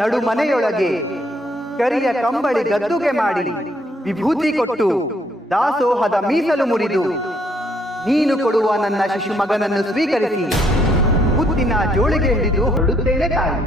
ನಡು ಮನೆಯೊಳಗೆ ಕರಿಯ ಕಂಬಳಿ ಗದ್ದುಗೆ ಮಾಡಿ ವಿಭೂತಿ ಕೊಟ್ಟು ದಾಸೋಹದ ಮೀಸಲು ಮುರಿದು ನೀನು ಕೊಡುವ ನನ್ನ ಶಿಶು ಮಗನನ್ನು ಸ್ವೀಕರಿಸಿ ಮುತ್ತಿನ ಜೋಳಿಗೆ ಹಿಡಿದು ಹೊರಡುತ್ತೇನೆ ತಾಯಿ.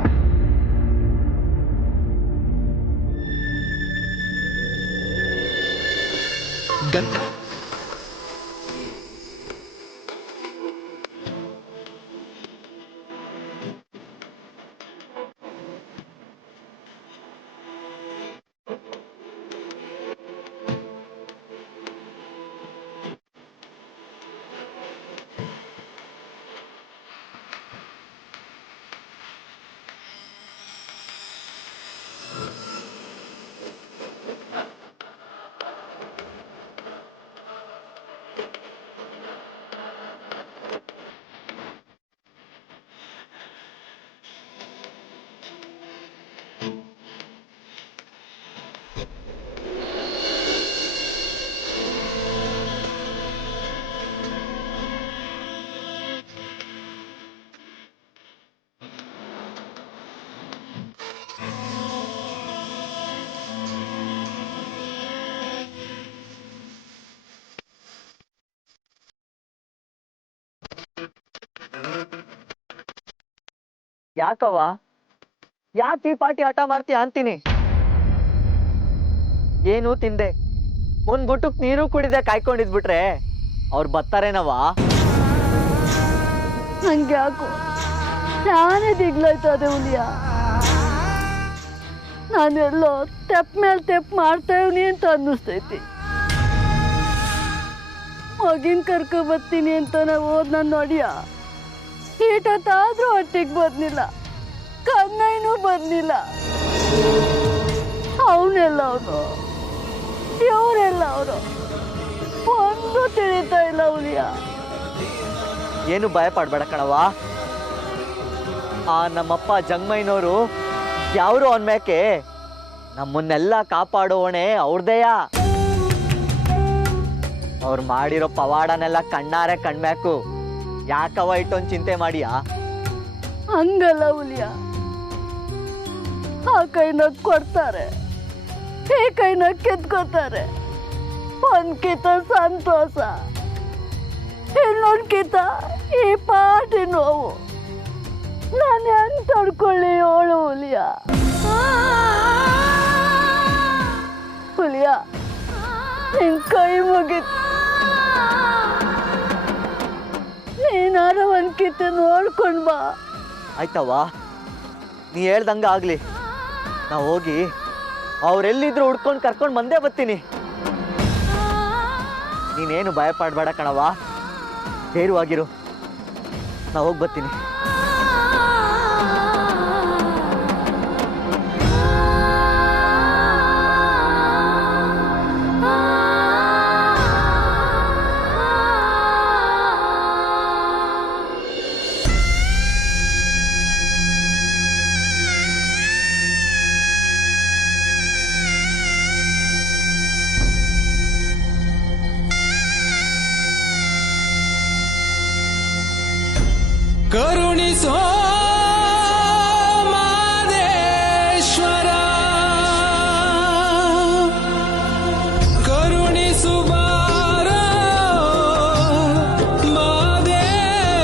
ಯಾಕವ್ವ, ಯಾಕೆ ಈ ಪಾಟಿ ಆಟ ಮಾಡ್ತೀಯ ಅಂತೀನಿ. ಏನು ತಿಂದೆ, ಒಂದ್ ಗುಟ್ಟಕ್ ನೀರು ಕುಡಿದೆ ಕಾಯ್ಕೊಂಡಿದ್ಬಿಟ್ರೆ ಅವ್ರು ಬರ್ತಾರೇನವ್ವ? ನಂಗೆ ಯಾಕೋ ನಾನೇ ದಿಗ್ಲಾಯ್ತದೆ ಹುಲಿಯ. ನಾನೆಲ್ಲೋ ತೆಪ್ ಮೇಲೆ ತೆಪ್ ಮಾಡ್ತಾವ್ನಿ ಅಂತ ಅನ್ನಿಸ್ತೈತಿ. ಮಗಿನ್ ಕರ್ಕೊ ಬರ್ತೀನಿ ಅಂತ ನಾವು ಹೋದ್ ನನ್ನ ನೋಡಿಯ ಈಟತ್ತಾದ್ರೂ ಹೊಟ್ಟಿಗೆ ಬರ್ಲಿಲ್ಲ, ಕನ್ನೈನೂ ಬರ್ಲಿಲ್ಲ. ಅವನೆಲ್ಲ ಅವನು, ಇವರೆಲ್ಲ ಅವರು, ಒಂದು ತಿಳಿತಾ ಇಲ್ಲ ಹುಲಿಯ. ಏನು ಭಯ ಪಡ್ಬೇಡ ಕಣವ್ವ. ಆ ನಮ್ಮಪ್ಪ ಜಂಗಮಯ್ಯನವರು ಯಾವ್ರು ಅವನ್ ಮೇಕೆ ನಮ್ಮನ್ನೆಲ್ಲ ಕಾಪಾಡೋಣೆ ಅವ್ರದೇಯ. ಅವ್ರು ಮಾಡಿರೋ ಪವಾಡನೆಲ್ಲ ಕಣ್ಣಾರೆ ಕಣ್ಮ್ಯಾಕು. ಯಾಕವ್ವ ಇಟ್ಟೊಂದು ಚಿಂತೆ ಮಾಡಿಯಾ? ಹಂಗಲ್ಲ ಹುಲಿಯ, ಆ ಕೈನ ಕೊಡ್ತಾರೆ, ಈ ಕೈನ ಕಿತ್ಕೋತಾರೆ. ಒಂದ್ಕಿತ ಸಂತೋಷ, ಇನ್ನೊಂದ್ಕಿತ ಈ ಪಾಟಿ ನೋವು. ನಾನು ಹೆಂಗ್ ತಡ್ಕೊಳ್ಳಿ ಅವಳು ಹುಲಿಯ? ಹುಲಿಯ, ನಿನ್ ಕೈ ಮುಗಿತ್, ನೀನಾರ ಒಂದ್ಕಿತ ನೋಡ್ಕೊಂಡ್ ಬಾ. ಆಯ್ತವ್ವ, ನೀ ಹೇಳ್ದಂಗ ಆಗ್ಲಿ. ನಾ ಹೋಗಿ ಅವ್ರೆಲ್ಲಿದ್ರು ಹುಡ್ಕೊಂಡು ಕರ್ಕೊಂಡು ಬಂದೇ ಬರ್ತೀನಿ. ನೀನೇನು ಭಯ ಪಡ್ಬೇಡ ಕಣವ್ವ, ಧೈರ್ಯವಾಗಿರು. ನಾ ಹೋಗಿ ಬರ್ತೀನಿ. ಕರುಣಿಸೋ ಮಾದೇಶ್ವರ, ಕರುಣಿಸುವಾರ ಮಾದೇಶ್ವರ,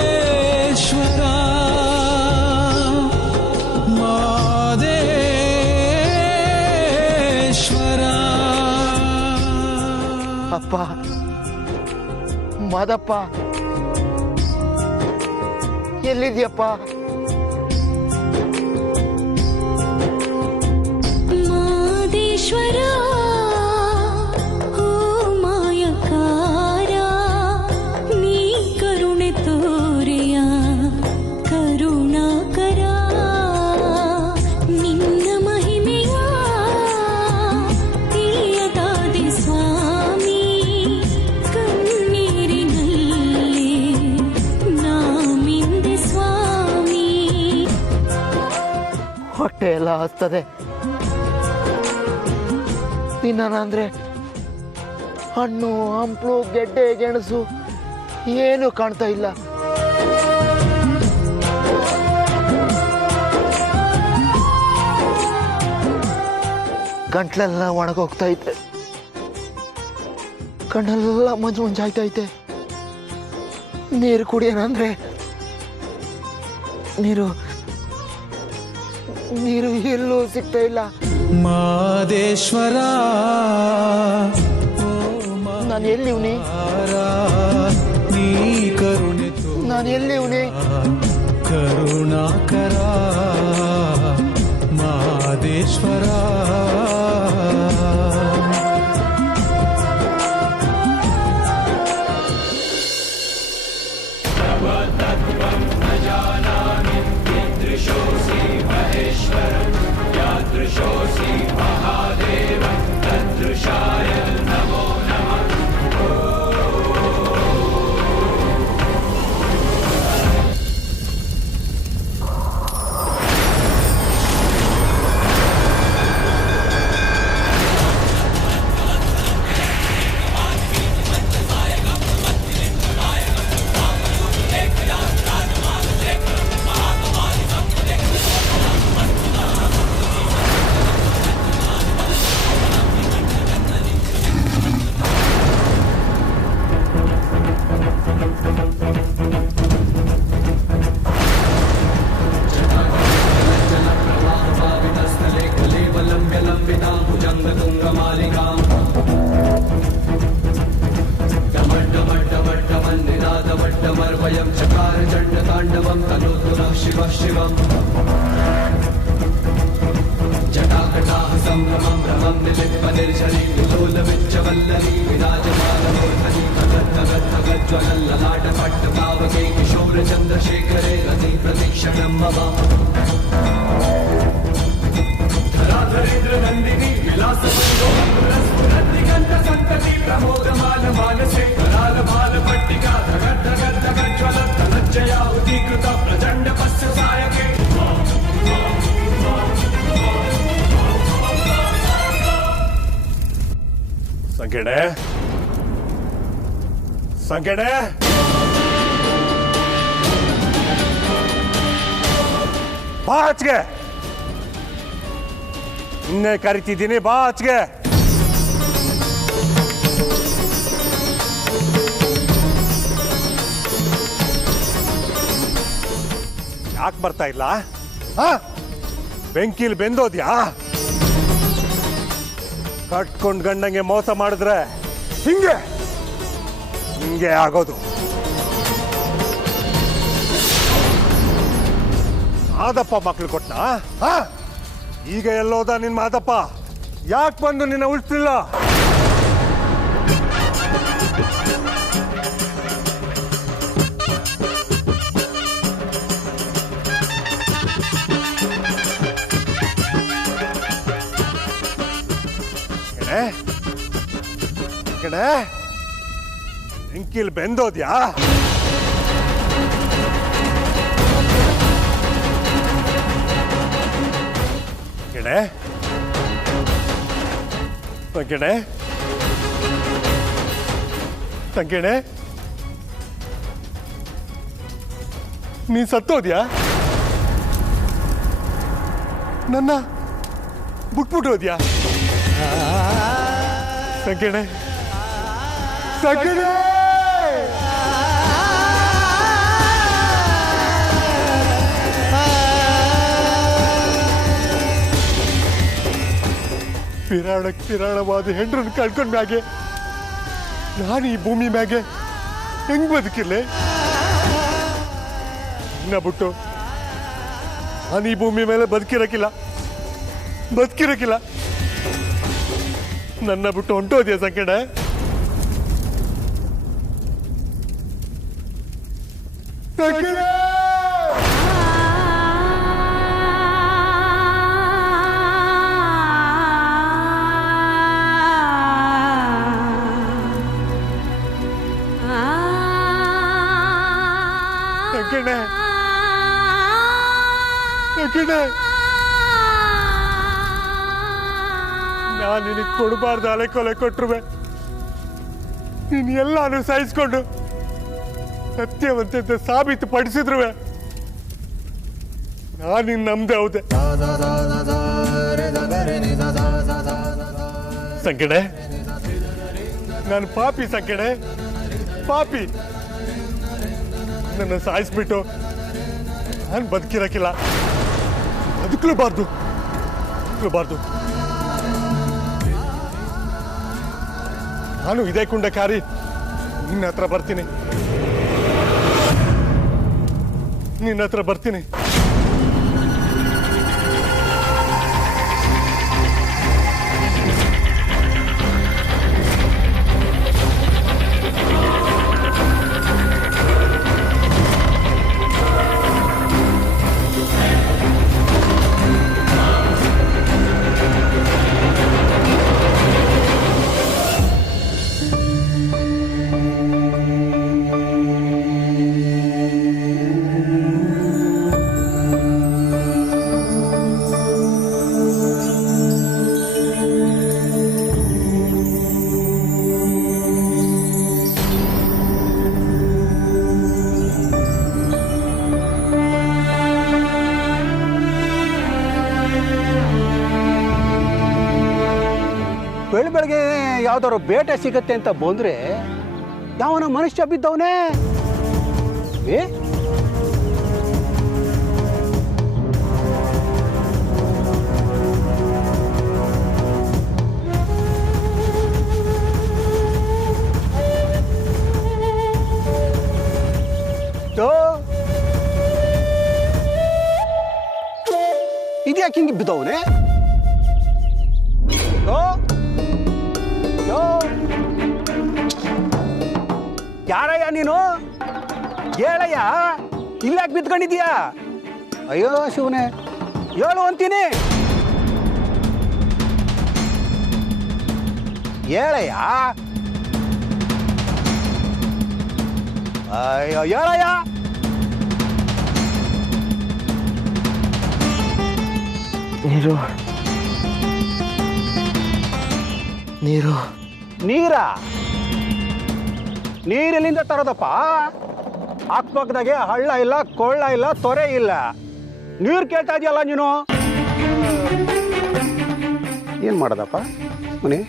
ಮಾದೇಶ್ವರ. ಅಪ್ಪ, ಮಾದಪ್ಪ, ಎಲ್ಲಿದ್ಯಪ್ಪ? ಮಾದೇಶ್ವರ, ಓ ಮಾಯಕಾರ, ನೀ ಕರುಣೆ ತೋರೆಯ ಕರುಣಾಕರ. ನಿನ್ನ ಮಹಿಮೆಯ ತಿಳಿಯದಾದೆ ಸ್ವಾಮಿ, ಕಣ್ಣೀರಿನಲ್ಲಿ ನಾಮಿಂದೆ ಸ್ವಾಮಿ. ಹೊಟ್ಟೆ ಎಲ್ಲ ಹಸ್ತದೆ. ತಿನ್ನೋಣ ಅಂದ್ರೆ ಹಣ್ಣು ಹಂಪಲು ಗೆಡ್ಡೆ ಗೆಣಸು ಏನು ಕಾಣ್ತಾ ಇಲ್ಲ. ಗಂಟ್ಲೆಲ್ಲ ಒಣಗೋಗ್ತೈತೆ, ಕಣ್ಣೆಲ್ಲ ಮಂಜು ಮಂಜಾಯ್ತೈತೆ. ನೀರು ಕುಡಿಯೋಣಂದ್ರೆ ನೀರು ನೀರು ಎಲ್ಲೂ ಸಿಗ್ತಾ ಇಲ್ಲ. ಮಾದೇಶ್ವರ ನಾನು ಎಲ್ಲಿವ್ನಿ, ನೀ ಕರುಣೆ ನಾನು ಎಲ್ಲಿವ್ನಿ? ಕರುಣಾಕರ ಮಾದೇಶ್ವರ. चंद्रशेखरे रति प्रतीक्षणं मम धराधरेन्द्र नंदिनी विलास दिगंत संतति प्रमोदमान मानसे कराल भाल पट्टिका धगत धगत धगत ज्वलत धनज्जया उदीकृत प्रचंड पश्च सायके संकेणे संकेणे ಬಾ ಆಚೆಗೆ, ಇನ್ನೇ ಕರಿತಿದ್ದೀನಿ, ಬಾ ಆಚೆಗೆ. ಯಾಕೆ ಬರ್ತಾ ಇಲ್ಲ? ಬೆಂಕಿಲಿ ಬೆಂದೋದ್ಯಾ? ಕಟ್ಕೊಂಡ್ ಗಂಡಂಗೆ ಮೋಸ ಮಾಡಿದ್ರೆ ಹಿಂಗೆ ಹಿಂಗೆ ಆಗೋದು. ಮಾದಪ್ಪ ಮಕ್ಳು ಕೊಟ್ಟ, ಈಗ ಎಲ್ಲೋದ ನಿನ್ ಮಾದಪ್ಪ? ಯಾಕೆ ಬಂದು ನಿನ್ನ ಉಳಿಸ್ಲಿಲ್ಲ? ಬೆಂಕಿಲ್ ಬೆಂದೋದ್ಯಾ? ಸಂಕೇಣೆ ಸಂಕೇಣೆ ನೀ ಸತ್ತೋದ್ಯಾ? ನನ್ನ ಬಿಟ್ಬಿಟ್ಟೋದ್ಯಾ? ಸಂಕೇಣೆ ಸಂಕೇಣೆ ಪಿರಾಣವಾದ ಹೆಂಡ್ರನ್ನ ಕಳ್ಕೊಂಡ್ ಮ್ಯಾಗೆ ನಾನು ಈ ಭೂಮಿ ಮ್ಯಾಗೆ ಹೆಂಗ್ ಬದುಕಿರ್ಲೆ? ಇನ್ನ ಬಿಟ್ಟು ನಾನು ಈ ಭೂಮಿ ಮೇಲೆ ಬದುಕಿರಕ್ಕಿಲ್ಲ. ನನ್ನ ಬಿಟ್ಟು ಹೊಂಟೋದ್ಯಾ ಸಂಕೇಣ? ನಾನು ನಿನಗೆ ಕೊಡಬಾರ್ದು ಅಲೆ ಕೊಲೆ ಕೊಟ್ರುವೆ ನೀನು ಎಲ್ಲಾನು ಸಹಿಸ್ಕೊಂಡು ಸತ್ಯವಂತ ಸಾಬೀತು ಪಡಿಸಿದ್ರುವೆ ನಾನು ನಿನ್ನ ನಂಬ್ದೆ ಹೌದೆ. ಸಂಕಡೆ, ನಾನು ಪಾಪಿ ಸಂಕಡೆ, ಪಾಪಿ. ನನ್ನ ಸಾಯಿಸ್ಬಿಟ್ಟು ನಾನು ಬದುಕಿರಕ್ಕಿಲ್ಲ, ಬದುಕಲೂಬಾರ್ದು. ನಾನು ಇದೇ ಕುಂಡಕಾರಿ ನಿನ್ನ ಹತ್ರ ಬರ್ತೀನಿ. ಬೆಳಗ್ಗೆ ಯಾವ್ದಾದ್ರು ಬೇಟೆ ಸಿಗತ್ತೆ ಅಂತ ಬಂದ್ರೆ ಯಾವನ ಮನುಷ್ಯ ಬಿದ್ದವನೇ. ಇದ್ಯಾಕೆ ಹಿಂಗೆ ಬಿದ್ದವನೇ? ಯಾರಯ್ಯ ನೀನು? ಹೇಳಯ್ಯ, ಇಲ್ಲಾಕೆ ಬಿದ್ಕೊಂಡಿದ್ಯಾ? ಅಯ್ಯೋ ಶಿವನೇ, ಹೇಳು ಅಂತೀನಿ. ಹೇಳಯ್ಯ, ಅಯ್ಯೋ ಹೇಳಯ್ಯ. ನೀರೆಲ್ಲಿಂದ ತರೋದಪ್ಪ? ಅಕ್ಕಪಕ್ಕದಾಗೆ ಹಳ್ಳ ಇಲ್ಲ, ಕೊಳ್ಳ ಇಲ್ಲ, ತೊರೆ ಇಲ್ಲ. ನೀರು ಕೇಳ್ತಾ ಇದೆಯಲ್ಲ ನೀನು. ಏನ್ ಮಾಡೋದಪ್ಪ ಮನೆ?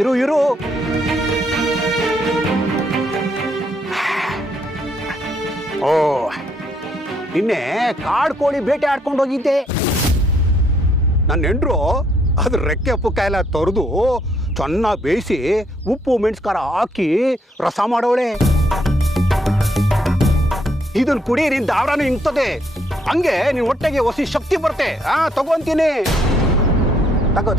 ಇರು ಓ, ನಿನ್ನೆ ಕಾಡು ಕೋಳಿ ಬೇಟೆ ಆಡ್ಕೊಂಡು ಹೋಗಿದ್ದೆ. ನನ್ನ ಹೆಂಡ್ರು ಅದ್ರ ರೆಕ್ಕೆ ಪುಕ್ಕ ಎಲ್ಲ ತೊರೆದು ಚೆನ್ನಾಗಿ ಬೇಯಿಸಿ ಉಪ್ಪು ಮೆಣಸ್ಕಾರ ಹಾಕಿ ರಸ ಮಾಡೋಳೆ. ಇದನ್ನ ಕುಡಿ, ನಿನ್ ದಾವ್ರಾನು ಹಿಂಗ್ತದೆ. ಹಂಗೆ ನಿನ್ ಹೊಟ್ಟೆಗೆ ಹೊಸಿ ಶಕ್ತಿ ಬರುತ್ತೆ. ತಗೊಂತೀನಿ, ತಗೋ.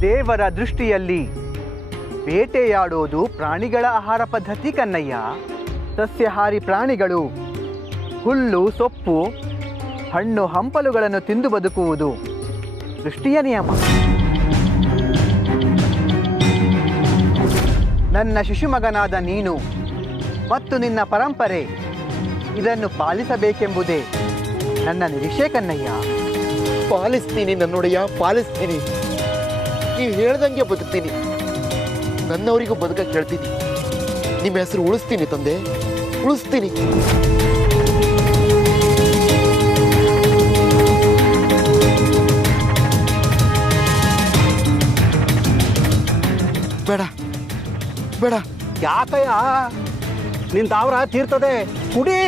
ದೇವರ ದೃಷ್ಟಿಯಲ್ಲಿ ಬೇಟೆಯಾಡೋದು ಪ್ರಾಣಿಗಳ ಆಹಾರ ಪದ್ಧತಿ ಕನ್ನಯ್ಯ. ಸಸ್ಯಾಹಾರಿ ಪ್ರಾಣಿಗಳು ಹುಲ್ಲು, ಸೊಪ್ಪು, ಹಣ್ಣು, ಹಂಪಲುಗಳನ್ನು ತಿಂದು ಬದುಕುವುದು ಸೃಷ್ಟಿಯ ನಿಯಮ. ನನ್ನ ಶಿಶುಮಗನಾದ ನೀನು ಮತ್ತು ನಿನ್ನ ಪರಂಪರೆ ಇದನ್ನು ಪಾಲಿಸಬೇಕೆಂಬುದೇ ನನ್ನ ನಿರೀಕ್ಷೆ ಕನ್ನಯ್ಯ. ಪಾಲಿಸ್ತೀನಿ ನನ್ನೊಡೆಯ, ಪಾಲಿಸ್ತೀನಿ. ನೀವು ಹೇಳ್ದಂಗೆ ಬದುಕ್ತೀನಿ. ನನ್ನವರಿಗೂ ಬದುಕಕ್ಕೆ ಹೇಳ್ತೀನಿ. ನಿಮ್ಮ ಹೆಸರು ಉಳಿಸ್ತೀನಿ ತಂದೆ, ಉಳಿಸ್ತೀನಿ. ಬೇಡ ಬೇಡ. ಯಾಕಯ್ಯ? ನಿನ್ ದಾವ್ರ ತೀರ್ತದೆ, ಕುಡಿ.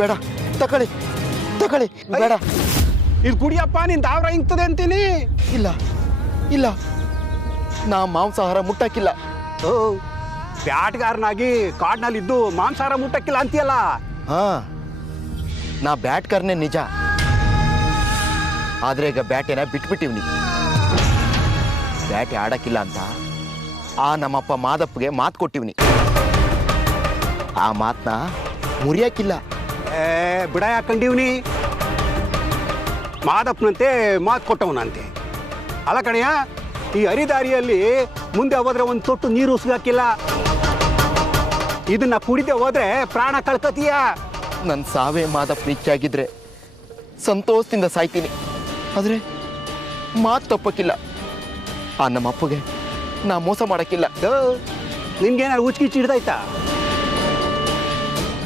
ಬೇಡ, ತಗೊಳ್ಳಿ ತಗೊಳ್ಳಿ. ಬೇಡ, ಇದು ಕುಡಿಯಪ್ಪ, ನಿನ್ ದಾವ್ರ ಹಿಂಗ್ತದೆ ಅಂತೀನಿ. ಇಲ್ಲ ಇಲ್ಲ, ನಾ ಮಾಂಸಾಹಾರ ಮುಟ್ಟಕ್ಕಿಲ್ಲ. ಬ್ಯಾಟ್ಗಾರನಾಗಿ ಕಾಡ್ನಲ್ಲಿದ್ದು ಮಾಂಸಾಹಾರ ಮುಟ್ಟಕ್ಕಿಲ್ಲ ಅಂತೀಯಲ್ಲ? ನಾ ಬ್ಯಾಟ್ಗಾರನೇ ನಿಜ, ಆದ್ರೆ ಈಗ ಬ್ಯಾಟೆನ ಬಿಟ್ಬಿಟ್ಟಿವ್ನಿ. ಬ್ಯಾಟೆ ಆಡಕ್ಕಿಲ್ಲ ಅಂತ ನಮ್ಮಪ್ಪ ಮಾದಪ್ಪಗೆ ಮಾತು ಕೊಟ್ಟಿವ್ನಿ. ಆ ಮಾತನ್ನ ಮುರಿಯಕ್ಕಿಲ್ಲ. ಬಿಡ ಯಾಕಂಡಿವ್ನಿ? ಮಾದಪ್ಪನಂತೆ ಮಾತು ಕೊಟ್ಟವನಂತೆ. ಅಲ್ಲ ಕಣಯ್ಯ, ಈ ಹರಿದಾರಿಯಲ್ಲಿ ಮುಂದೆ ಹೋದ್ರೆ ಒಂದು ತೊಟ್ಟು ನೀರು ಉಸ್ಗಾಕಿಲ್ಲ. ಇದನ್ನ ಕುಡಿದೆ ಹೋದ್ರೆ ಪ್ರಾಣ ಕಳ್ಕತೀಯ. ನನ್ನ ಸಾವೇ ಮಾದ ಪ್ರೀತಿ ಆಗಿದ್ರೆ ಸಂತೋಷದಿಂದ ಸಾಯ್ತೀನಿ. ಆದರೆ ಮಾತು ತಪ್ಪಕ್ಕಿಲ್ಲ. ಆ ನಮ್ಮ ಅಪ್ಪಗೆ ನಾ ಮೋಸ ಮಾಡಕ್ಕಿಲ್ಲ. ನಿನ್ಗೇನಾದ್ರು ಉಚ್ಕಿಚ್ಚಿ ಹಿಡ್ದಾಯ್ತಾ?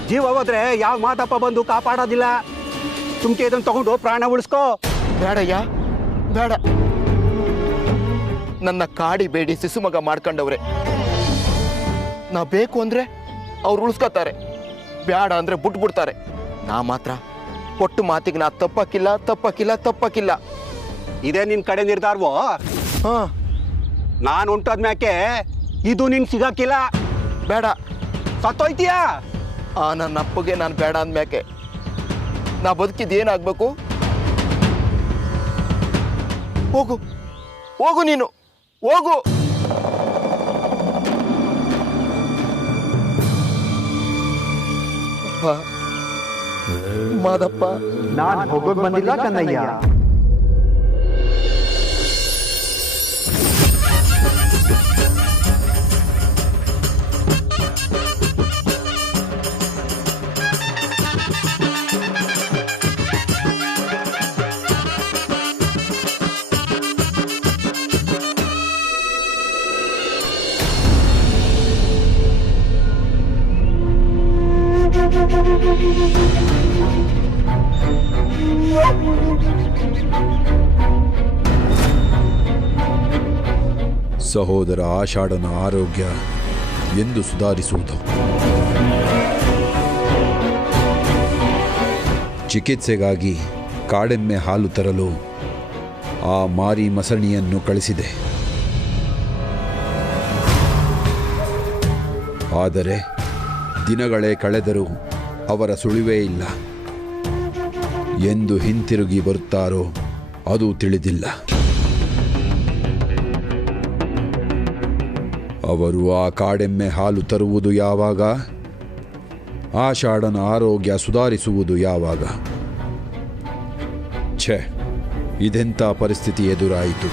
ಜೀವ ಹೋದ್ರೆ ಯಾವ ಮಾತಪ್ಪ ಬಂದು ಕಾಪಾಡೋದಿಲ್ಲ. ಸುಮ್ಕೆ ಇದನ್ನು ತಗೊಂಡು ಪ್ರಾಣ ಉಳಿಸ್ಕೋ. ಬೇಡಯ್ಯ, ಬೇಡ. ನನ್ನ ಕಾಡಿ ಬೇಡಿ ಶಿಶುಮಗ ಮಾಡ್ಕೊಂಡವ್ರೆ. ನಾ ಬೇಕು ಅಂದ್ರೆ ಅವ್ರು ಉಳಿಸ್ಕೊತಾರೆ, ಬೇಡ ಅಂದ್ರೆ ಬಿಟ್ಬಿಡ್ತಾರೆ. ನಾ ಮಾತ್ರ ಕೊಟ್ಟು ಮಾತಿಗೆ ನಾ ತಪ್ಪಕ್ಕಿಲ್ಲ, ತಪ್ಪಕ್ಕಿಲ್ಲ, ತಪ್ಪಕ್ಕಿಲ್ಲ. ಇದೇ ನಿನ್ ಕಡೆ ನಿರ್ಧಾರವೋ? ಹಾ, ನಾನು ಉಂಟಾದ್ಮ್ಯಾಕೆ ಇದು ನಿನ್ ಸಿಗಕ್ಕಿಲ್ಲ. ಬೇಡ. ಸತ್ತೋಯ್ತೀಯಾ? ಆ ನನ್ನ ಅಪ್ಪಗೆ ನಾನು ಬೇಡ ಅಂದ್ಮ್ಯಾಕೆ ನಾ ಬದುಕಿದ್ದೇನಾಗಬೇಕು? ಹೋಗು, ಹೋಗು, ನೀನು ಹೋಗು. ಮಾದಪ್ಪ, ನಾನು ಹೋಗೋಕ್ ಬಂದಿಲ್ಲ ಕನ್ನಯ್ಯ. ಸಹೋದರ ಆಷಾಢನ ಆರೋಗ್ಯ ಎಂದು ಸುಧಾರಿಸುವುದು. ಚಿಕಿತ್ಸೆಗಾಗಿ ಕಾಡೆಮ್ಮೆ ಹಾಲು ತರಲು ಆ ಮಾರಿ ಮಸಣಿಯನ್ನು ಕಳಿಸಿದೆ. ಆದರೆ ದಿನಗಳೇ ಕಳೆದರೂ ಅವರ ಸುಳಿವೇ ಇಲ್ಲ. ಎಂದು ಹಿಂತಿರುಗಿ ಬರುತ್ತಾರೋ ಅದು ತಿಳಿದಿಲ್ಲ. ಅವರು ಆ ಕಾಡೆಮ್ಮೆ ಹಾಲು ತರುವುದು ಯಾವಾಗ? ಆಷಾಢನ ಆರೋಗ್ಯ ಸುಧಾರಿಸುವುದು ಯಾವಾಗ? ಛೆ, ಇದೆಂಥ ಪರಿಸ್ಥಿತಿ ಎದುರಾಯಿತು.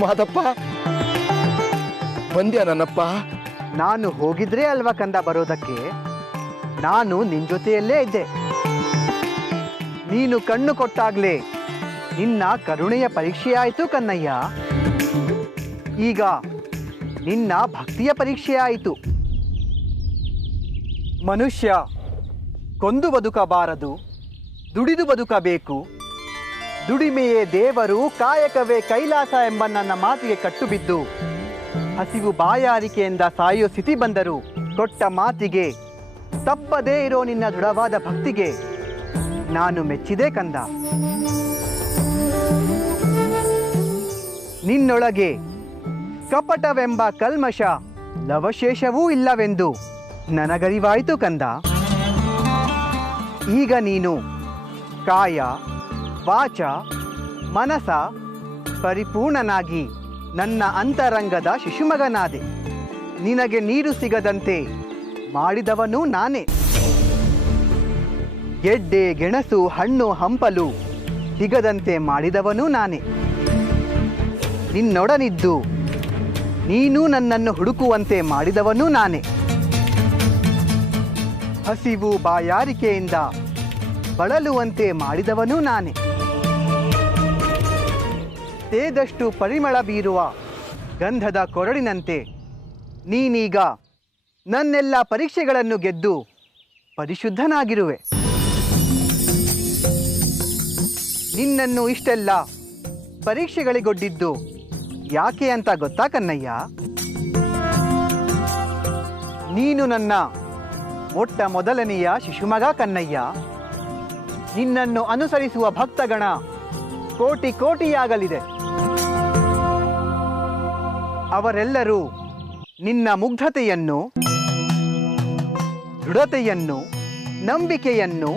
ಮಾದಪ್ಪ, ಬಂದ್ಯಾ ನನ್ನಪ್ಪ? ನಾನು ಹೋಗಿದ್ರೆ ಅಲ್ವಾ ಕಂದ ಬರೋದಕ್ಕೆ. ನಾನು ನಿನ್ ಜೊತೆಯಲ್ಲೇ ಇದ್ದೆ. ನೀನು ಕಣ್ಣು ಕೊಟ್ಟಾಗ್ಲೇ ನಿನ್ನ ಕರುಣೆಯ ಪರೀಕ್ಷೆ ಆಯಿತು ಕನ್ನಯ್ಯ. ಈಗ ನಿನ್ನ ಭಕ್ತಿಯ ಪರೀಕ್ಷೆ ಆಯಿತು. ಮನುಷ್ಯ ಕೊಂದು ಬದುಕಬಾರದು, ದುಡಿದು ಬದುಕಬೇಕು. ದುಡಿಮೆಯೇ ದೇವರು, ಕಾಯಕವೇ ಕೈಲಾಸ ಎಂಬ ನನ್ನ ಮಾತಿಗೆ ಕಟ್ಟುಬಿದ್ದು ಹಸಿವು ಬಾಯಾರಿಕೆಯಿಂದ ಸಾಯೋ ಸ್ಥಿತಿ ಬಂದರೂ ಕೊಟ್ಟ ಮಾತಿಗೆ ತಪ್ಪದೇ ಇರೋ ನಿನ್ನ ದೃಢವಾದ ಭಕ್ತಿಗೆ ನಾನು ಮೆಚ್ಚಿದೆ ಕಂದ. ನಿನ್ನೊಳಗೆ ಕಪಟವೆಂಬ ಕಲ್ಮಶ ಲವಶೇಷವೂ ಇಲ್ಲವೆಂದು ನನಗರಿವಾಯಿತು ಕಂದ. ಈಗ ನೀನು ಕಾಯ ವಾಚ ಮನಸ ಪರಿಪೂರ್ಣನಾಗಿ ನನ್ನ ಅಂತರಂಗದ ಶಿಶುಮಗನಾದೆ. ನಿನಗೆ ನೀರು ಸಿಗದಂತೆ ಮಾಡಿದವನು ನಾನೇ. ಗೆಡ್ಡೆ ಗೆಣಸು ಹಣ್ಣು ಹಂಪಲು ಸಿಗದಂತೆ ಮಾಡಿದವನು ನಾನೇ. ನಿನ್ನೊಡನಿದ್ದು ನೀನು ನನ್ನನ್ನು ಹುಡುಕುವಂತೆ ಮಾಡಿದವನು ನಾನೇ. ಹಸಿವು ಬಾಯಾರಿಕೆಯಿಂದ ಬಳಲುವಂತೆ ಮಾಡಿದವನು ನಾನೇ. ತೇದಷ್ಟು ಪರಿಮಳ ಬೀರುವ ಗಂಧದ ಕೊರಳಿನಂತೆ ನೀನೀಗ ನನ್ನೆಲ್ಲ ಪರೀಕ್ಷೆಗಳನ್ನು ಗೆದ್ದು ಪರಿಶುದ್ಧನಾಗಿರುವೆ. ನಿನ್ನನ್ನು ಇಷ್ಟೆಲ್ಲ ಪರೀಕ್ಷೆಗಳಿಗೊಡ್ಡಿದ್ದು ಯಾಕೆ ಅಂತ ಗೊತ್ತಾ ಕನ್ನಯ್ಯ? ನೀನು ನನ್ನ ಮೊಟ್ಟ ಮೊದಲನೆಯ ಶಿಶುಮಗ ಕನ್ನಯ್ಯ. ನಿನ್ನನ್ನು ಅನುಸರಿಸುವ ಭಕ್ತಗಣ ಕೋಟಿ ಕೋಟಿಯಾಗಲಿದೆ. ಅವರೆಲ್ಲರೂ ನಿನ್ನ ಮುಗ್ಧತೆಯನ್ನು, ದೃಢತೆಯನ್ನು, ನಂಬಿಕೆಯನ್ನು,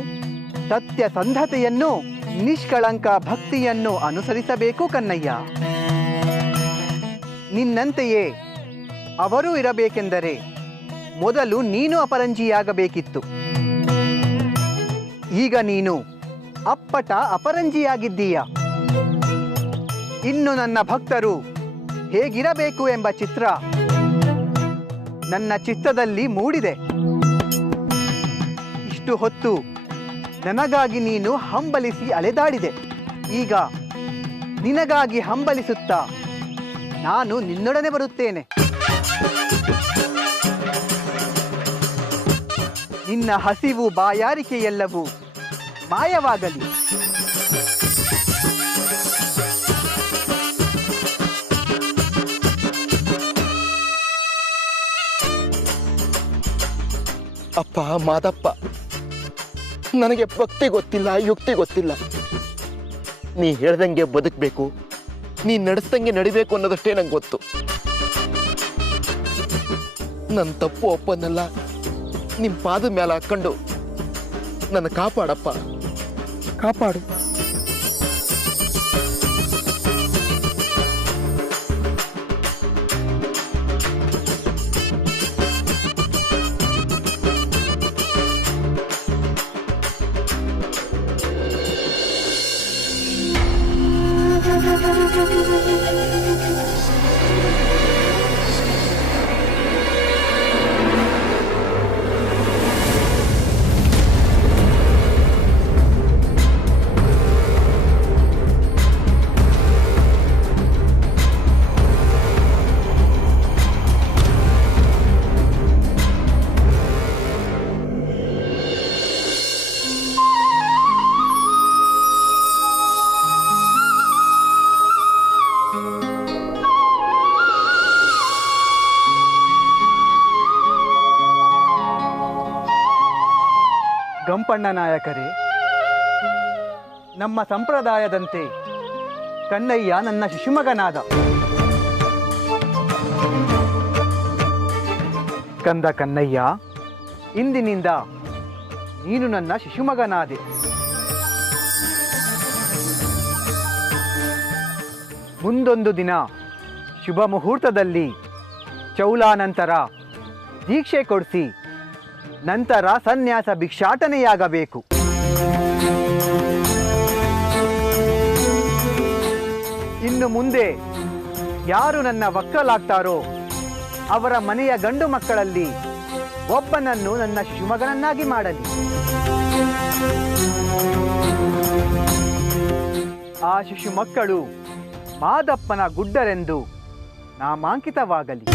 ಸತ್ಯಸಂಧತೆಯನ್ನು ನಿಷ್ಕಳಂಕ ಭಕ್ತಿಯನ್ನು ಅನುಸರಿಸಬೇಕು ಕನ್ನಯ್ಯ. ನಿನ್ನಂತೆಯೇ ಅವರು ಇರಬೇಕೆಂದರೆ ಮೊದಲು ನೀನು ಅಪರಂಜಿಯಾಗಬೇಕಿತ್ತು. ಈಗ ನೀನು ಅಪ್ಪಟ ಅಪರಂಜಿಯಾಗಿದ್ದೀಯ. ಇನ್ನು ನನ್ನ ಭಕ್ತರು ಹೇಗಿರಬೇಕು ಎಂಬ ಚಿತ್ರ ನನ್ನ ಚಿತ್ತದಲ್ಲಿ ಮೂಡಿದೆ. ಇಷ್ಟು ಹೊತ್ತು ನನಗಾಗಿ ನೀನು ಹಂಬಲಿಸಿ ಅಲೆದಾಡಿದೆ. ಈಗ ನಿನಗಾಗಿ ಹಂಬಲಿಸುತ್ತಾ ನಾನು ನಿನ್ನೊಡನೆ ಬರುತ್ತೇನೆ. ನಿನ್ನ ಹಸಿವು ಬಾಯಾರಿಕೆಯೆಲ್ಲವೂ ಮಾಯವಾಗಲಿ. ಅಪ್ಪ ಮಾದಪ್ಪ, ನನಗೆ ಭಕ್ತಿ ಗೊತ್ತಿಲ್ಲ, ಯುಕ್ತಿ ಗೊತ್ತಿಲ್ಲ. ನೀ ಹೇಳ್ದಂಗೆ ಬದುಕಬೇಕು, ನೀ ನಡೆಸ್ದಂಗೆ ನಡಿಬೇಕು ಅನ್ನೋದಷ್ಟೇ ನಂಗೆ ಗೊತ್ತು. ನನ್ನ ತಪ್ಪು ಒಪ್ಪನ್ನೆಲ್ಲ ನಿಮ್ಮ ಪಾದದ ಮೇಲೆ ಹಾಕೊಂಡು ನನ್ನ ಕಾಪಾಡಪ್ಪ, ಕಾಪಾಡು. ಗಂಪಣ್ಣ ನಾಯಕರೇ, ನಮ್ಮ ಸಂಪ್ರದಾಯದಂತೆ ಕನ್ನಯ್ಯ ನನ್ನ ಶಿಶುಮಗನಾದ. ಕಂದ ಕನ್ನಯ್ಯ, ಇಂದಿನಿಂದ ನೀನು ನನ್ನ ಶಿಶುಮಗನಾದೆ. ಮುಂದೊಂದು ದಿನ ಶುಭ ಮುಹೂರ್ತದಲ್ಲಿ ಚೌಲಾನಂತರ ದೀಕ್ಷೆ ಕೊಡಿಸಿ ನಂತರ ಸನ್ಯಾಸ ಭಿಕ್ಷಾಟನೆಯಾಗಬೇಕು. ಇನ್ನು ಮುಂದೆ ಯಾರು ನನ್ನ ಒಕ್ಕಲಾಗ್ತಾರೋ ಅವರ ಮನೆಯ ಗಂಡು ಮಕ್ಕಳಲ್ಲಿ ಒಬ್ಬನನ್ನು ನನ್ನ ಶಿಶುಮಗನನ್ನಾಗಿ ಮಾಡಲಿ. ಆ ಶಿಶು ಮಕ್ಕಳು ಮಾದಪ್ಪನ ಗುಡ್ಡರೆಂದು ನಾಮಾಂಕಿತವಾಗಲಿ.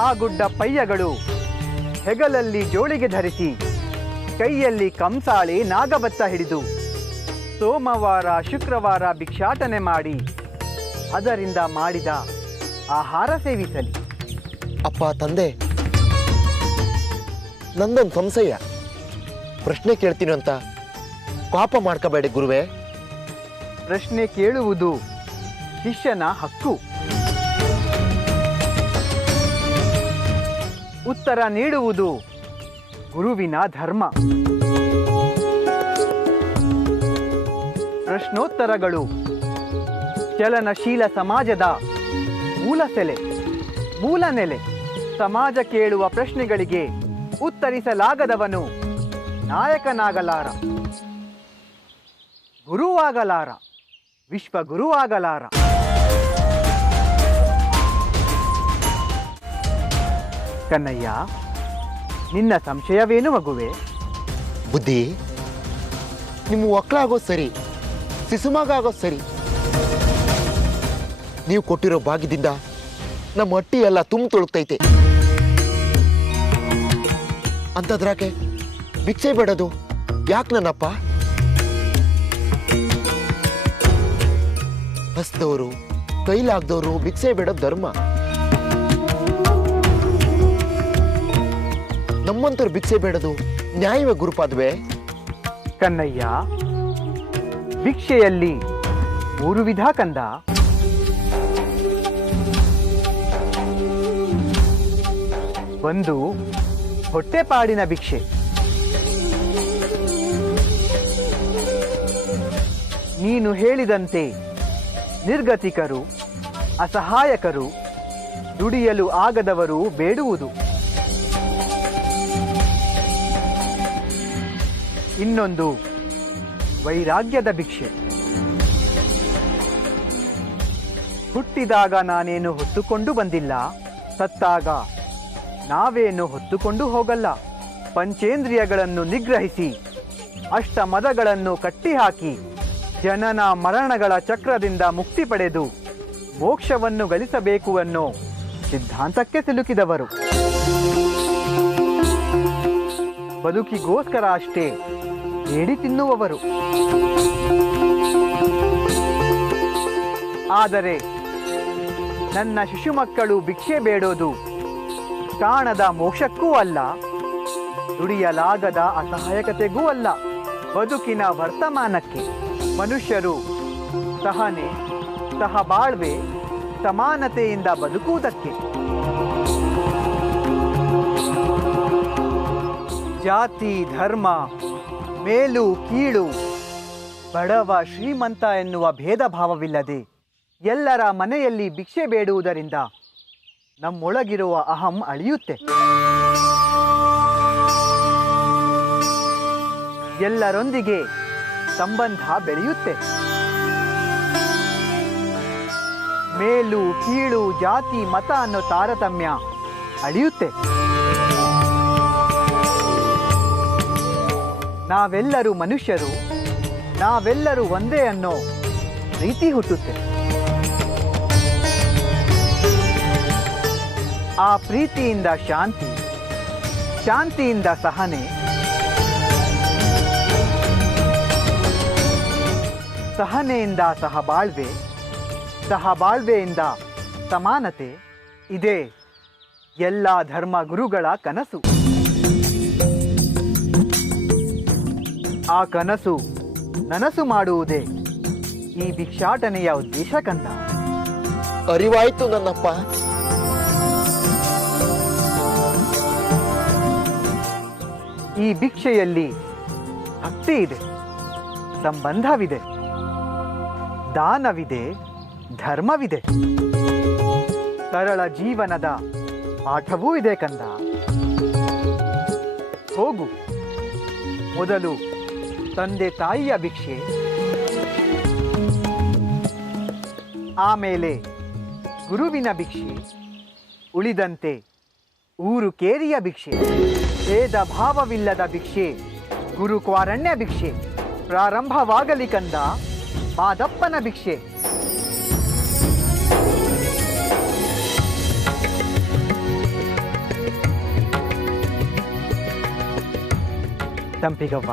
ಆ ಗುಡ್ಡ ಪಯ್ಯಗಳು ಹೆಗಲಲ್ಲಿ ಜೋಳಿಗೆ ಧರಿಸಿ ಕೈಯಲ್ಲಿ ಕಂಸಾಳೆ ನಾಗಬತ್ತ ಹಿಡಿದು ಸೋಮವಾರ ಶುಕ್ರವಾರ ಭಿಕ್ಷಾಟನೆ ಮಾಡಿ ಅದರಿಂದ ಮಾಡಿದ ಆಹಾರ ಸೇವಿಸಲಿ. ಅಪ್ಪ ತಂದೆ, ನಂದೊಂದು ಸಂಶಯ, ಪ್ರಶ್ನೆ ಕೇಳ್ತೀನಿ ಅಂತ ಕೋಪ ಮಾಡ್ಕೋಬೇಡಿ ಗುರುವೇ. ಪ್ರಶ್ನೆ ಕೇಳುವುದು ಶಿಷ್ಯನ ಹಕ್ಕು. ಉತ್ತರ ನೀಡುವುದು ಗುರುವಿನ ಧರ್ಮ. ಪ್ರಶ್ನೋತ್ತರಗಳು ಚಲನಶೀಲ ಸಮಾಜದ ಮೂಲ ನೆಲೆ. ಸಮಾಜ ಕೇಳುವ ಪ್ರಶ್ನೆಗಳಿಗೆ ಉತ್ತರಿಸಲಾಗದವನು ನಾಯಕನಾಗಲಾರ, ಗುರುವಾಗಲಾರ, ವಿಶ್ವಗುರುವಾಗಲಾರ. ಕನ್ನಯ್ಯ, ನಿನ್ನ ಸಂಶಯವೇನು ಮಗುವೆ? ಬುದ್ಧಿ, ನಿಮ್ಮ ಒಕ್ಕಳಾಗೋದು ಸರಿ, ಶಿಶುಮಗ ಆಗೋದು ಸರಿ. ನೀವು ಕೊಟ್ಟಿರೋ ಭಾಗ್ಯದಿಂದ ನಮ್ಮ ಹೊಟ್ಟಿ ಎಲ್ಲ ತೊಳುಕ್ತೈತೆ. ಅಂತದ್ರಾಕೆ ಭಿಕ್ಷೆ ಬೇಡೋದು ಯಾಕೆ ನನ್ನಪ್ಪ? ಹಸ್ದವರು ಕೈಲಾಗ್ದವರು ಭಿಕ್ಷೆ ಬೇಡೋದು ಧರ್ಮ. ನಮ್ಮಂತವ್ರು ಭಿಕ್ಷೆ ಬೇಡೋದು ನ್ಯಾಯವೇ ಗುರುಪಾದ್ವೆ? ಕನ್ನಯ್ಯ, ಭಿಕ್ಷೆಯಲ್ಲಿ 3 ವಿಧ ಕಂದ. ಒಂದು ಹೊಟ್ಟೆಪಾಡಿನ ಭಿಕ್ಷೆ. ನೀನು ಹೇಳಿದಂತೆ ನಿರ್ಗತಿಕರು, ಅಸಹಾಯಕರು, ದುಡಿಯಲು ಆಗದವರು ಬೇಡುವುದು. ಇನ್ನೊಂದು ವೈರಾಗ್ಯದ ಭಿಕ್ಷೆ. ಹುಟ್ಟಿದಾಗ ನಾನೇನು ಹೊತ್ತುಕೊಂಡು ಬಂದಿಲ್ಲ, ಸತ್ತಾಗ ನಾವೇನು ಹೊತ್ತುಕೊಂಡು ಹೋಗಲ್ಲ. ಪಂಚೇಂದ್ರಿಯಗಳನ್ನು ನಿಗ್ರಹಿಸಿ ಅಷ್ಟಮದಗಳನ್ನು ಕಟ್ಟಿಹಾಕಿ ಜನನ ಮರಣಗಳ ಚಕ್ರದಿಂದ ಮುಕ್ತಿ ಪಡೆದು ಮೋಕ್ಷವನ್ನು ಗಳಿಸಬೇಕು ಅನ್ನೋ ಸಿದ್ಧಾಂತಕ್ಕೆ ಸಿಲುಕಿದವರು. ಬದುಕಿಗೋಸ್ಕರ ಅಷ್ಟೇ ಬೇಡಿ ತಿನ್ನುವವರು. ಆದರೆ ನನ್ನ ಶಿಶುಮಕ್ಕಳು ಭಿಕ್ಷೆ ಬೇಡೋದು ಕಾಣದ ಮೋಕ್ಷಕ್ಕೂ ಅಲ್ಲ, ದುಡಿಯಲಾಗದ ಅಸಹಾಯಕತೆಗೂ ಅಲ್ಲ, ಬದುಕಿನ ವರ್ತಮಾನಕ್ಕೆ. ಮನುಷ್ಯರು ಸಹನೆ, ಸಹಬಾಳ್ವೆ, ಸಮಾನತೆಯಿಂದ ಬದುಕುವುದಕ್ಕೆ. ಜಾತಿ, ಧರ್ಮ, ಮೇಲು ಕೀಳು, ಬಡವ ಶ್ರೀಮಂತ ಎನ್ನುವ ಭೇದ ಭಾವವಿಲ್ಲದೆ ಎಲ್ಲರ ಮನೆಯಲ್ಲಿ ಭಿಕ್ಷೆ ಬೇಡುವುದರಿಂದ ನಮ್ಮೊಳಗಿರುವ ಅಹಂ ಅಳಿಯುತ್ತೆ. ಎಲ್ಲರೊಂದಿಗೆ ಸಂಬಂಧ ಬೆಳೆಯುತ್ತೆ. ಮೇಲು ಕೀಳು, ಜಾತಿ, ಮತ ಅನ್ನೋ ತಾರತಮ್ಯ ಅಳಿಯುತ್ತೆ. ನಾವೆಲ್ಲರೂ ಮನುಷ್ಯರು, ನಾವೆಲ್ಲರೂ ಒಂದೇ ಅನ್ನೋ ಪ್ರೀತಿ ಹುಟ್ಟುತ್ತೆ. ಆ ಪ್ರೀತಿಯಿಂದ ಶಾಂತಿ, ಶಾಂತಿಯಿಂದ ಸಹನೆ, ಸಹನೆಯಿಂದ ಸಹಬಾಳ್ವೆ, ಸಹಬಾಳ್ವೆಯಿಂದ ಸಮಾನತೆ. ಇದೇ ಎಲ್ಲ ಧರ್ಮ ಗುರುಗಳ ಕನಸು. ಆ ಕನಸು ನನಸು ಮಾಡುವುದೇ ಈ ಭಿಕ್ಷಾಟನೆಯ ಉದ್ದೇಶ ಕಂದ. ಅರಿವಾಯ್ತು ನನ್ನಪ್ಪ. ಈ ಭಿಕ್ಷೆಯಲ್ಲಿ ಭಕ್ತಿ ಇದೆ, ಸಂಬಂಧವಿದೆ, ದಾನವಿದೆ, ಧರ್ಮವಿದೆ, ಸರಳ ಜೀವನದ ಪಾಠವೂ ಇದೆ ಕಂದ. ಹೋಗು, ಮೊದಲು ತಂದೆ ತಾಯಿಯ ಭಿಕ್ಷೆ, ಆಮೇಲೆ ಗುರುವಿನ ಭಿಕ್ಷೆ, ಉಳಿದಂತೆ ಊರು ಕೇರಿಯ ಭಿಕ್ಷೆ, ಭೇದ ಭಾವವಿಲ್ಲದ ಭಿಕ್ಷೆ, ಗುರುಕ್ವಾರಣ್ಯ ಭಿಕ್ಷೆ ಪ್ರಾರಂಭವಾಗಲಿ ಕಂದ, ಮಾದಪ್ಪನ ಭಿಕ್ಷೆ. ತಂಪಿಗವ್ವ,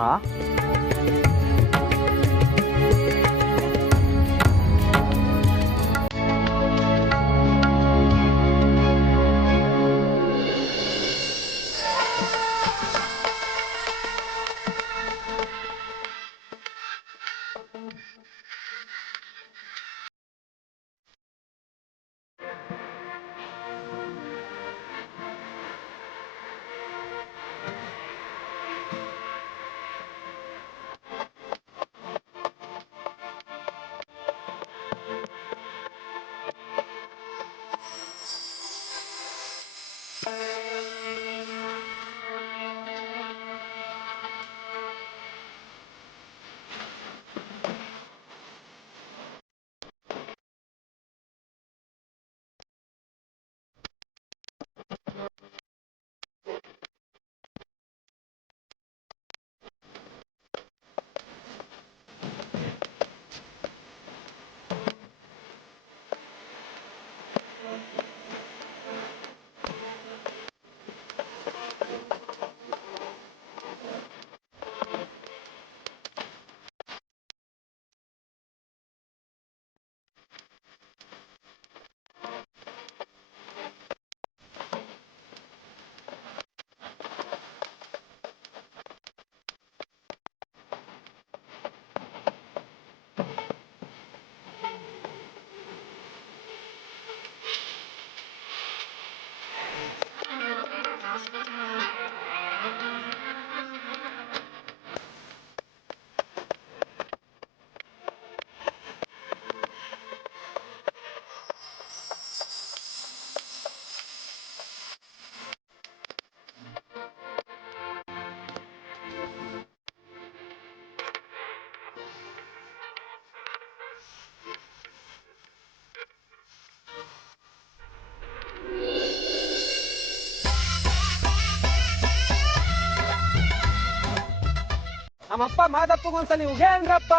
ನಮ್ಮಪ್ಪ ಮಾದಪ್ಪಗೊಂದ್ಸಲಿ ಉಗೇನ್ರಪ್ಪ.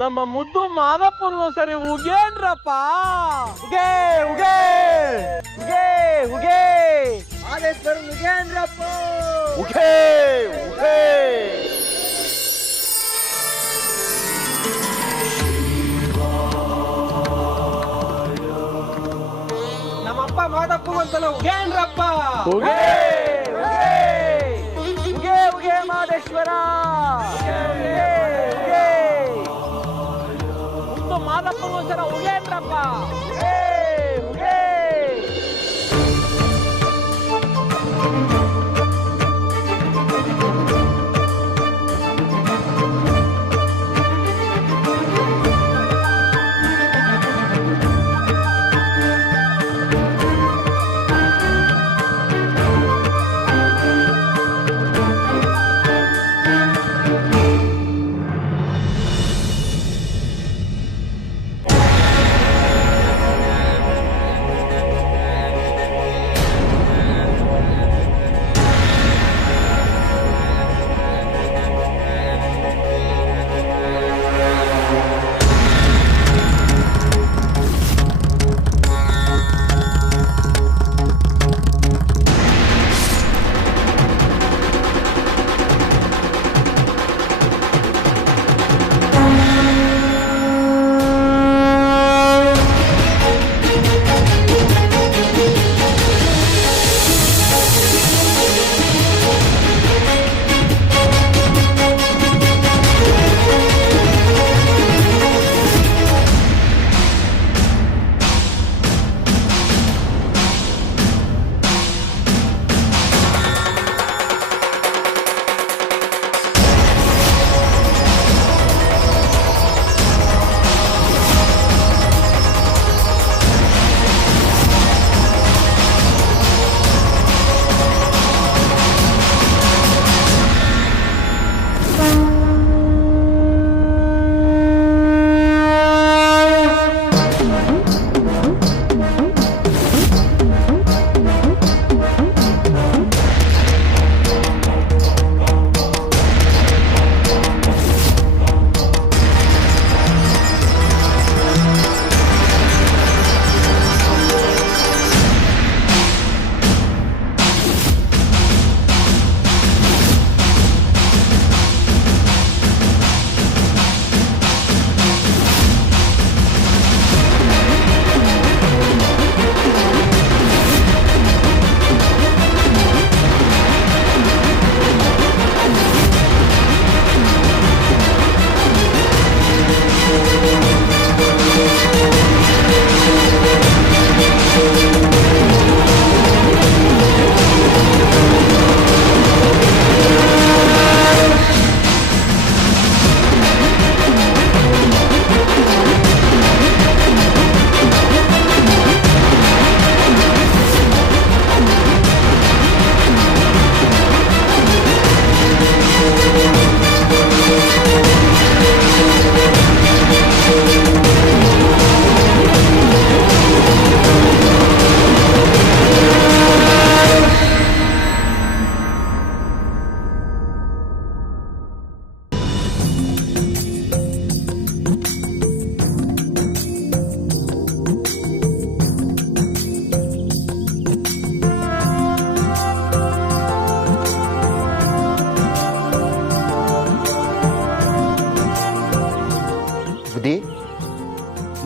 ನಮ್ಮ ಮುದ್ದು ಮಾದಪ್ಪನಿಗೊಂದ್ಸರಿ ಉಗೇನ್ರಪ್ಪ. ಉಗೇ ಉಗೇ ಉಗೇ ಉಗೇ ಮಾದೇಶ್ವರ ಉಗೇನ್ರಪ್ಪ. ಉಘೇ ಉಘೇ ನಮ್ಮಪ್ಪ ಮಾದಪ್ಪಗೊಂದ್ಸಲ ಉಗೇನ್ರಪ್ಪ. ಉಗೇ ಉಗೇ ಉಗೇ ಉಗೇ ಮಾದೇಶ್ವರ. ಮುದ್ದು ಮಾದಪ್ಪಗೊಂದ್ಸಲ ಉಗೇನ್ರಪ್ಪ.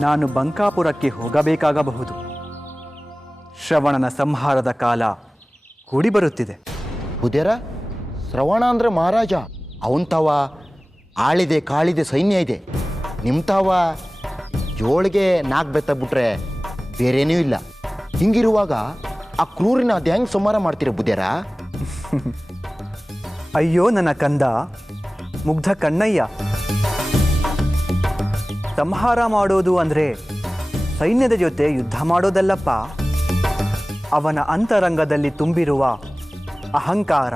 ನಾನು ಬಂಕಾಪುರಕ್ಕೆ ಹೋಗಬೇಕಾಗಬಹುದು. ಶ್ರವಣನ ಸಂಹಾರದ ಕಾಲ ಕೂಡಿ ಬರುತ್ತಿದೆ. ಬುದ್ಧೇರ, ಶ್ರವಣ ಅಂದ್ರೆ ಮಹಾರಾಜ. ಅವನ್ ತಾವ ಆಳಿದೆ ಕಾಳಿದೆ ಸೈನ್ಯ ಇದೆ. ನಿಮ್ಮ ತಾವ ಜೋಳಿಗೆ ನಾಲ್ಕು ಬೆತ್ತ ಬಿಟ್ರೆ ಬೇರೇನೂ ಇಲ್ಲ. ಹಿಂಗಿರುವಾಗ ಆ ಕ್ರೂರಿನ ಅದು ಹೆಂಗೆ ಸಂಹಾರ ಮಾಡ್ತೀರ ಬುದ್ಧೇರ? ಅಯ್ಯೋ ನನ್ನ ಕಂದ ಮುಗ್ಧ ಕಣ್ಣಯ್ಯ, ಸಂಹಾರ ಮಾಡೋದು ಅಂದರೆ ಸೈನ್ಯದ ಜೊತೆ ಯುದ್ಧ ಮಾಡೋದಲ್ಲಪ್ಪ. ಅವನ ಅಂತರಂಗದಲ್ಲಿ ತುಂಬಿರುವ ಅಹಂಕಾರ,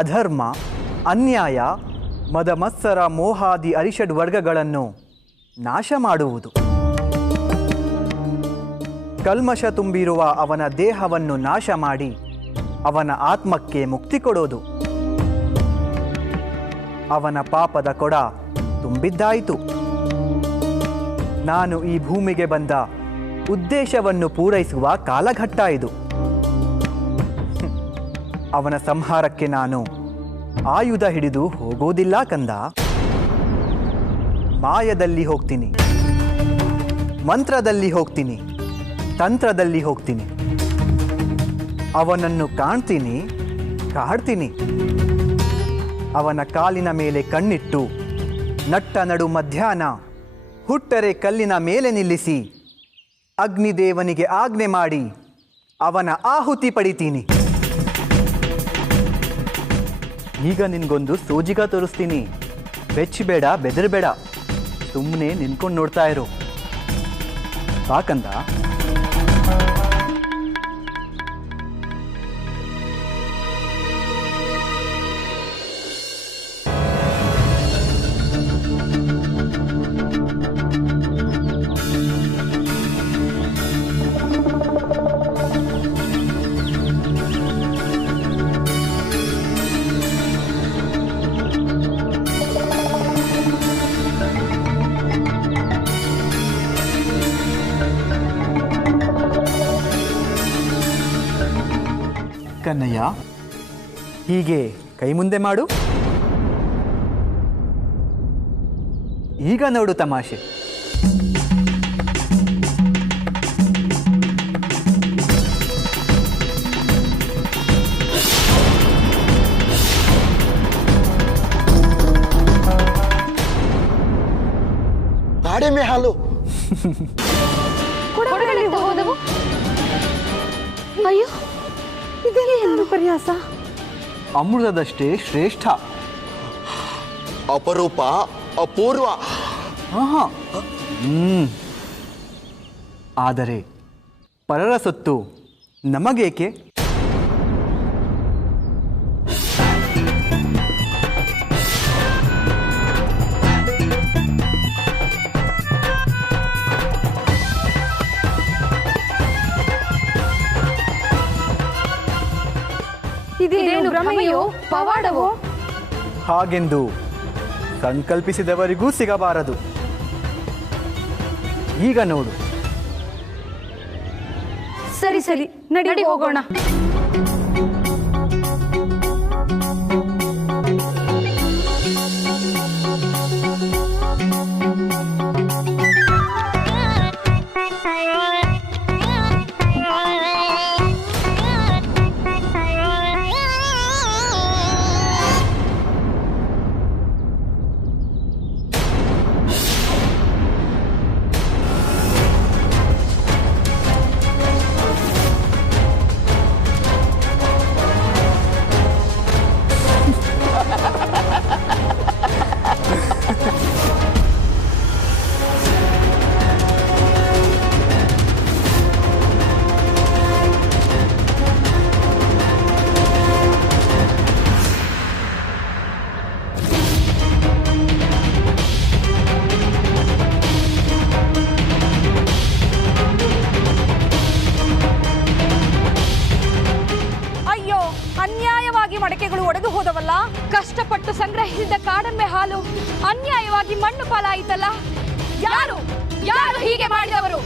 ಅಧರ್ಮ, ಅನ್ಯಾಯ, ಮದಮತ್ಸರ, ಮೋಹಾದಿ ಅರಿಷಡ್ ವರ್ಗಗಳನ್ನು ನಾಶ ಮಾಡುವುದು. ಕಲ್ಮಶ ತುಂಬಿರುವ ಅವನ ದೇಹವನ್ನು ನಾಶ ಮಾಡಿ ಅವನ ಆತ್ಮಕ್ಕೆ ಮುಕ್ತಿ ಕೊಡೋದು. ಅವನ ಪಾಪದ ಕೊಡ ತುಂಬಿದ್ದಾಯಿತು. ನಾನು ಈ ಭೂಮಿಗೆ ಬಂದ ಉದ್ದೇಶವನ್ನು ಪೂರೈಸುವ ಕಾಲಘಟ್ಟ ಇದು. ಅವನ ಸಂಹಾರಕ್ಕೆ ನಾನು ಆಯುಧ ಹಿಡಿದು ಹೋಗೋದಿಲ್ಲ ಕಂದ. ಮಾಯದಲ್ಲಿ ಹೋಗ್ತೀನಿ, ಮಂತ್ರದಲ್ಲಿ ಹೋಗ್ತೀನಿ, ತಂತ್ರದಲ್ಲಿ ಹೋಗ್ತೀನಿ. ಅವನನ್ನು ಕಾಣ್ತೀನಿ, ಕಾಡ್ತೀನಿ. ಅವನ ಕಾಲಿನ ಮೇಲೆ ಕಣ್ಣಿಟ್ಟು ನಟ್ಟ ನಡು ಮಧ್ಯಾಹ್ನ ಹುಟ್ಟರೆ ಕಲ್ಲಿನ ಮೇಲೆ ನಿಲ್ಲಿಸಿ ಅಗ್ನಿದೇವನಿಗೆ ಆಜ್ಞೆ ಮಾಡಿ ಅವನ ಆಹುತಿ ಪಡಿತೀನಿ. ಈಗ ನಿನ್ಗೊಂದು ಸೋಜಿಗ ತೋರಿಸ್ತೀನಿ. ಬೆಚ್ಚಬೇಡ, ಬೆದರಬೇಡ, ಸುಮ್ಮನೆ ನಿನ್ಕೊಂಡು ನೋಡ್ತಾ ಇರು. ಸಾಕಂದ. ಕನ್ನಯ್ಯ, ಹೀಗೆ ಕೈ ಮುಂದೆ ಮಾಡು. ಈಗ ನೋಡು ತಮಾಷೆ. ಕಾಡೆಮ್ಮೆ ಹಾಲು ಕೊಡಗಳೆಲ್ಲಿಂದ ಹೋದವು? ಅಯ್ಯೋ, ಇದೆಲ್ಲ ಎಂದು ಪರ್ಯಾಸ. ಅಮೃತದಷ್ಟೇ ಶ್ರೇಷ್ಠ, ಅಪರೂಪ, ಅಪೂರ್ವ. ಆದರೆ ಪರರ ಸೊತ್ತು ನಮಗೇಕೆ? ಇದೇನು ಭ್ರಮೆಯೋ ಪವಾಡವೋ? ಹಾಗೆಂದು ಸಂಕಲ್ಪಿಸಿದವರಿಗೂ ಸಿಗಬಾರದು. ಈಗ ನೋಡು. ಸರಿ ಸರಿ, ನಡಿ ಹೋಗೋಣ. ಮಡಕೆಗಳು ಒಡೆದು ಹೋದವಲ್ಲ. ಕಷ್ಟಪಟ್ಟು ಸಂಗ್ರಹಿಸಿದ ಕಾಡೆಮ್ಮೆ ಹಾಲು ಅನ್ಯಾಯವಾಗಿ ಮಣ್ಣು ಪಾಲಾಯಿತಲ್ಲ. ಯಾರು ಯಾರು ಹೀಗೆ ಮಾಡಿದವರು?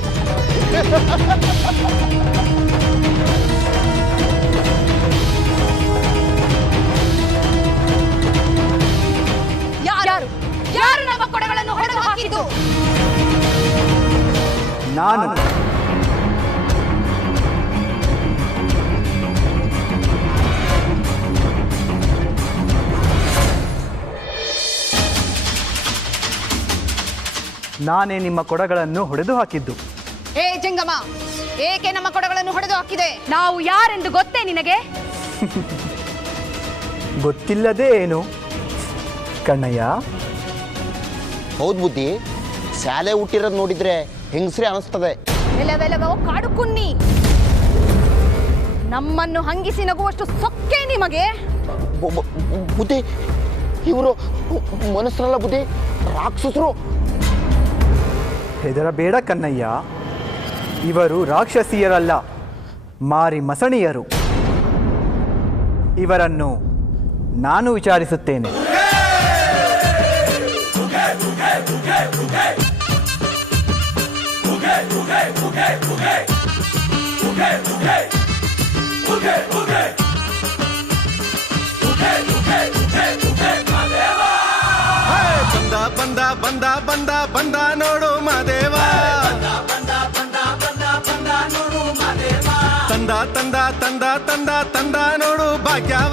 ಯಾರು ಯಾರು ನಮ್ಮ ಕೊಡಗಳನ್ನು ಹೊಡೆದು ಹಾಕಿದ್ದು? ನಾನು. ನಾನೇ ನಿಮ್ಮ ಕೊಡಗಳನ್ನು ಹೊಡೆದು ಹಾಕಿದ್ದು. ಏ ಜಂಗಮ, ಏಕೆ ನಮ್ಮ ಕೊಡಗಳನ್ನು ಹೊಡೆದು ಹಾಕಿದೆ? ನಾವು ಯಾರೆಂದು ಗೊತ್ತೇ ನಿನಗೆ? ಗೊತ್ತಿಲ್ಲದೆ ಏನು ಕಣ್ಣಯ್ಯ? ಹೌದು ಬುದ್ಧಿ, ಶಾಲೆ ಹುಟ್ಟಿರೋದು ನೋಡಿದ್ರೆ ಹೆಂಗಸ್ರೇ ಅನಿಸ್ತದೆ. ಎಲೆವೆಲೆವೋ ಕಾಡು ಕುನ್ನಿ, ನಮ್ಮನ್ನು ಹಂಗಿಸಿ ನಗುವಷ್ಟು ಸೊಕ್ಕೆ ನಿಮಗೆ? ಬುದ್ಧಿ, ಇವರು ಮನಸ್ಸರಲ್ಲ ಬುದ್ಧಿ, ರಾಕ್ಷಸರು. ಹೆದರಬೇಡ ಕನ್ನಯ್ಯ, ಇವರು ರಾಕ್ಷಸಿಯರಲ್ಲ, ಮಾರಿ ಮಸಣಿಯರು. ಇವರನ್ನು ನಾನು ವಿಚಾರಿಸುತ್ತೇನೆ. ಬಂದ ಬಂದ ಬಂದ ಬಂದ ನೋಡು ಮಾದೇವ ತಂದ ತಂದ ತಂದ ತಂದ ತಂದ ನೋಡು ಭಾಗ್ಯವ